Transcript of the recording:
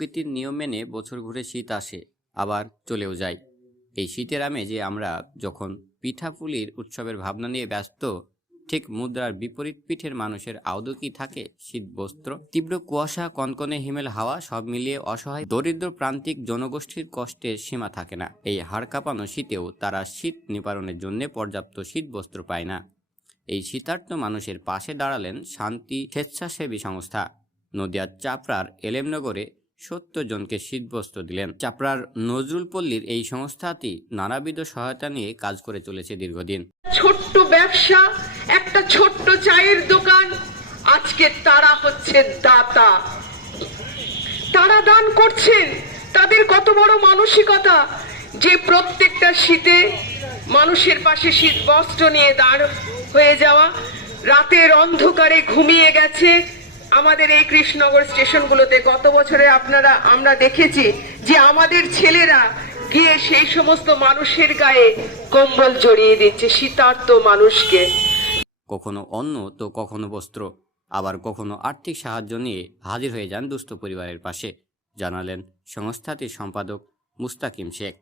প্রকৃতির নিয়ম মেনে বছর ঘুরে শীত আসে, আবার চলেও যায়। এই শীতের আমেজে আমরা যখন পিঠাপুলির উৎসবের ভাবনা নিয়ে ব্যস্ত, ঠিক মুদ্রার বিপরীত পিঠের মানুষের আদৌ কি থাকে শীত বস্ত্র? তীব্র কুয়াশা, কনকনে হিমেল হাওয়া, সব মিলিয়ে অসহায় দরিদ্র প্রান্তিক জনগোষ্ঠীর কষ্টের সীমা থাকে না। এই হাড় কাঁপানো শীতেও তারা শীত নিবারণের জন্য পর্যাপ্ত শীত বস্ত্র পায় না। এই শীতার্ত মানুষের পাশে দাঁড়ালেন শান্তি স্বেচ্ছাসেবী সংস্থা। নদিয়ার চাপড়ার এলেমনগরে 70 জনকে শীতবস্ত্র দিলেন। চাপড়ার নজরুলপল্লীর এই সংস্থাটি নানাবিধ সহায়তা নিয়ে কাজ করে চলেছে দীর্ঘদিন। ছোট্ট ব্যবসা, একটা ছোট্ট চায়ের দোকান, আজকে তারা হচ্ছে দাতা। তারা দান করছেন। তাদের কত বড় মানসিকতা যে প্রত্যেকটা শীতে মানুষের পাশে শীত বস্ত্র নিয়ে দাঁড় হয়ে যাওয়া। রাতের অন্ধকারে ঘুমিয়ে গেছে আমাদের এই কৃষ্ণনগর স্টেশনগুলোতে। গত বছরে আমরা দেখেছি যে আমাদের ছেলেরা গিয়ে সেই সমস্ত মানুষের গায়ে কম্বল জড়িয়ে দিচ্ছে, শীতার্ত মানুষকে। কখনো অন্ন তো কখনো বস্ত্র, আবার কখনো আর্থিক সাহায্য নিয়ে হাজির হয়ে যান দুস্থ পরিবারের পাশে, জানালেন সংস্থাটির সম্পাদক মুস্তাকিম শেখ।